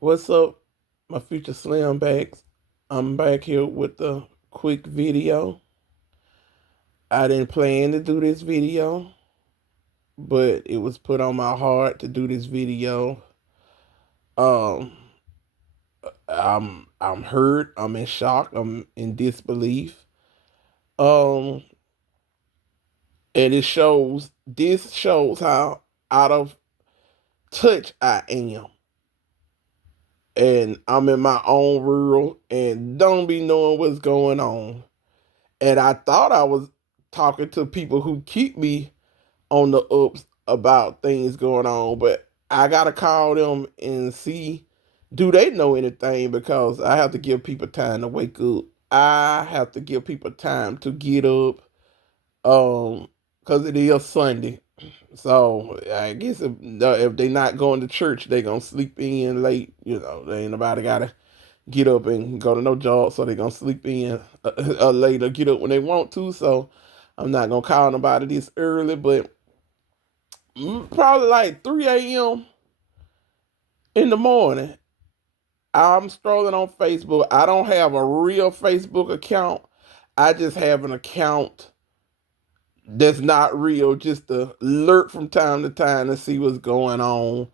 What's up, my future slam bags? I'm back here with a quick video. I didn't plan to do this video, but it was put on my heart to do this video. Um, I'm hurt. I'm in shock. I'm in disbelief. Um, and this shows how out of touch I am. And I'm in my own world and don't be knowing what's going on. And I thought I was talking to people who keep me on the ups about things going on, but I gotta call them and see, do they know anything, because I have to give people time to wake up. I have to give people time to get up, because it is Sunday. So I guess if they not going to church, they gonna sleep in late. They ain't nobody gotta get up and go to no job, so they gonna sleep in later, get up when they want to. So I'm not gonna call nobody this early, but probably like 3 a.m. in the morning, I'm strolling on Facebook. I don't have a real Facebook account. I just have an account that's not real, just to alert from time to time to see what's going on.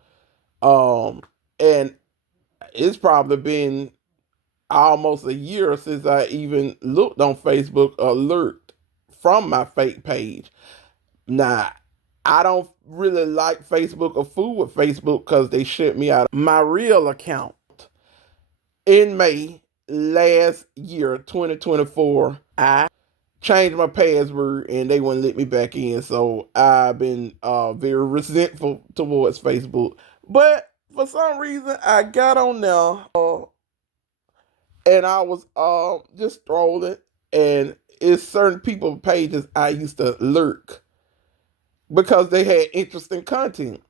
And it's probably been almost a year since I even looked on Facebook alert from my fake page. Now, I don't really like Facebook or fool with Facebook because they shut me out of my real account in May last year, 2024. I changed my password and they wouldn't let me back in. So I've been very resentful towards Facebook. But for some reason, I got on there and I was just strolling, and it's certain people pages I used to lurk because they had interesting content.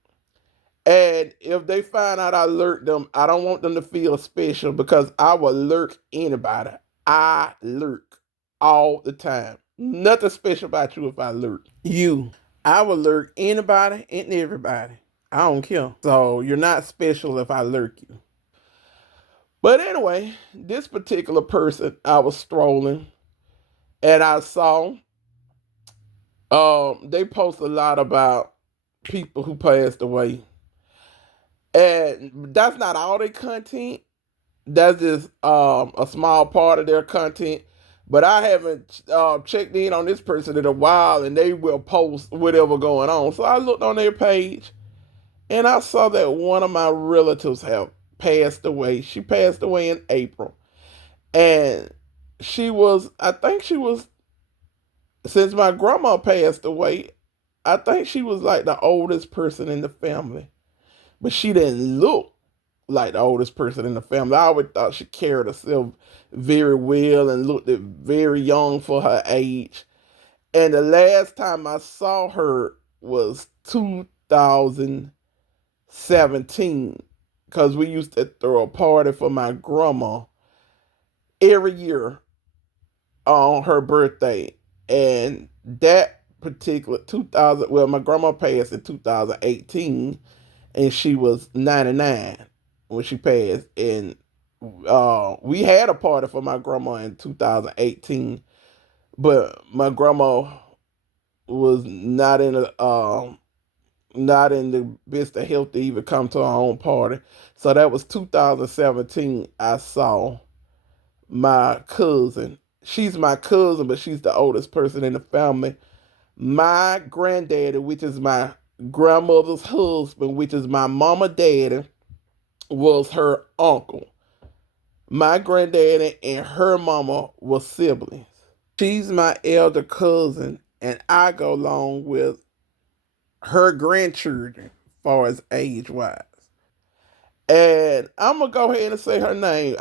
And if they find out I lurk them, I don't want them to feel special because I will lurk anybody. I lurk all the time. Nothing special about you if I lurk. You. I will lurk anybody and everybody. I don't care. So you're not special if I lurk you. But anyway, this particular person, I was strolling and I saw they post a lot about people who passed away. And that's not all their content. That's just a small part of their content. But I haven't checked in on this person in a while, and they will post whatever going on. So I looked on their page, and I saw that one of my relatives have passed away. She passed away in April, and I think she was, since my grandma passed away, I think she was like the oldest person in the family. But she didn't look like the oldest person in the family. I always thought she carried herself very well and looked very young for her age. And the last time I saw her was 2017, because we used to throw a party for my grandma every year on her birthday. And that particular 2000, well, my grandma passed in 2018 and she was 99 when she passed. And we had a party for my grandma in 2018, but my grandma was not in the best of health to even come to our own party. So that was 2017. I saw my cousin. She's my cousin, but she's the oldest person in the family. My granddaddy, which is my grandmother's husband, which is my mama daddy, was her uncle. My granddaddy and her mama were siblings. She's my elder cousin, and I go along with her grandchildren, as far as age wise. And I'm gonna go ahead and say her name.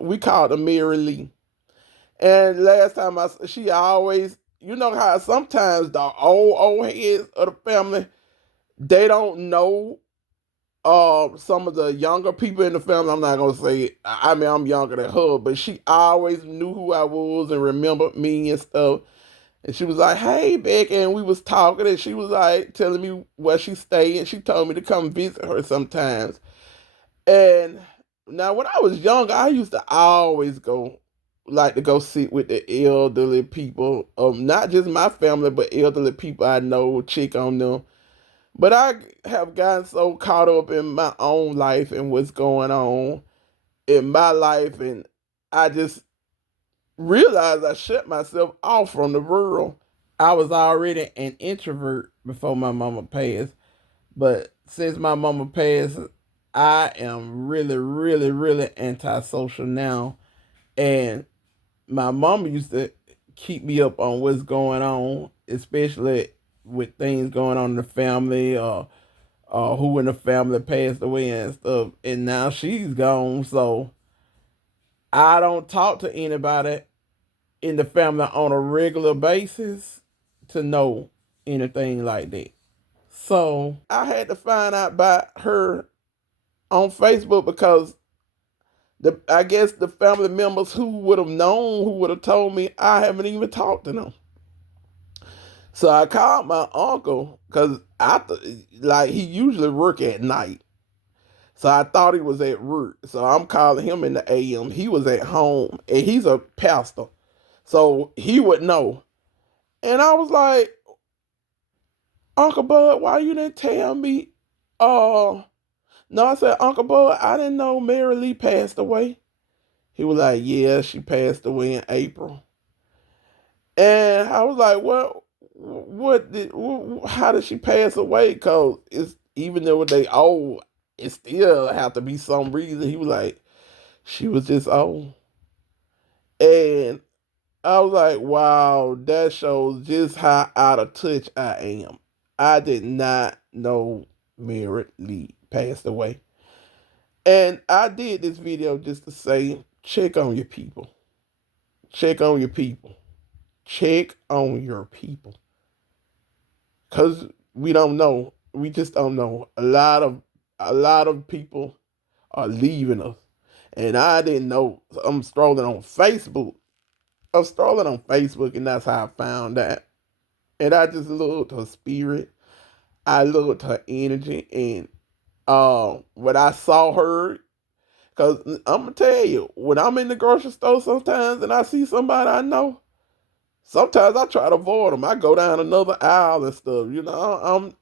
We called her Mary Lee. And last time she always, you know how sometimes the old heads of the family, they don't know some of the younger people in the family. I'm not gonna say, I mean, I'm younger than her, but she always knew who I was and remembered me and stuff. And she was like, "Hey, Becky," and we was talking, and she was like telling me where she stayed, and she told me to come visit her sometimes. And Now, when I was young, I used to always like to go sit with the elderly people, not just my family, but elderly people I know, check on them. But I have gotten so caught up in my own life and what's going on in my life, and I just realized I shut myself off from the world. I was already an introvert before my mama passed, but since my mama passed, I am really, really, really antisocial now. And my mama used to keep me up on what's going on, especially with things going on in the family or who in the family passed away and stuff. And now she's gone, so I don't talk to anybody in the family on a regular basis to know anything like that. So I had to find out about her on Facebook because I guess the family members who would have known, who would have told me, I haven't even talked to them. So I called my uncle because like he usually work at night. So I thought he was at work. So I'm calling him in the AM. He was at home and he's a pastor. So he would know. And I was like, Uncle Bud, why you didn't tell me? No, I said, Uncle Bud, I didn't know Mary Lee passed away. He was like, yeah, she passed away in April. And I was like, well, how did she pass away? Because it's, even though they old, it still have to be some reason. He was like, she was just old. And I was like, wow, that shows just how out of touch I am. I did not know Mary Lee passed away. And I did this video just to say, check on your people. Check on your people. Check on your people. Cause we don't know. We just don't know. A lot of people are leaving us. And I didn't know. So I'm strolling on Facebook. I'm strolling on Facebook and that's how I found that. And I just loved her spirit. I loved her energy. And when I saw her, because I'm going to tell you, when I'm in the grocery store sometimes and I see somebody I know, sometimes I try to avoid them. I go down another aisle and stuff.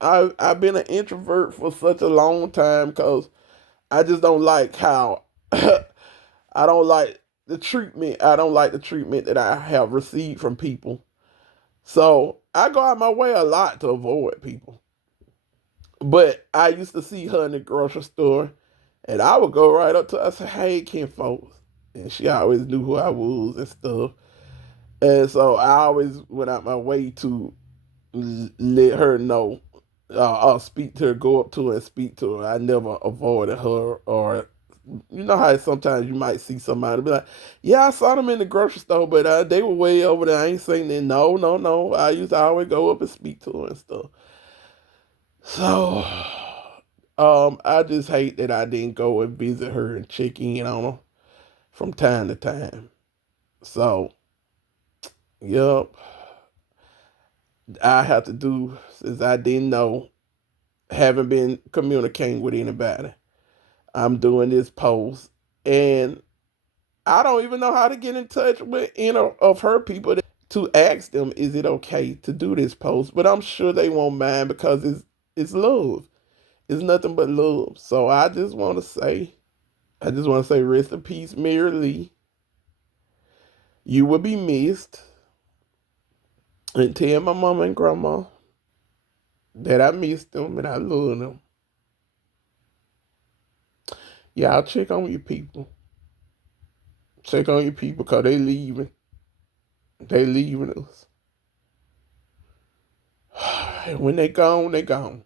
I've been an introvert for such a long time because I just don't like how I don't like the treatment. I don't like the treatment that I have received from people. So I go out my way a lot to avoid people. But I used to see her in the grocery store, and I would go right up to her and say, "Hey, Ken folks," and she always knew who I was and stuff. And so I always went out my way to let her know. I'll speak to her, go up to her and speak to her. I never avoided her, or you know how sometimes you might see somebody be like, "Yeah, I saw them in the grocery store, but they were way over there. I ain't saying that." No, no, no. I used to always go up and speak to her and stuff. So, I just hate that I didn't go and visit her and check in on her from time to time. So, yep, I have to do since I didn't know, haven't been communicating with anybody. I'm doing this post, and I don't even know how to get in touch with any of her people to ask them, is it okay to do this post? But I'm sure they won't mind because it's love. It's nothing but love. So I just want to say, rest in peace, Mary Lee. You will be missed. And tell my mama and grandma that I miss them and I love them. Y'all check on your people. Check on your people because they leaving. They leaving us. And when they gone, they gone.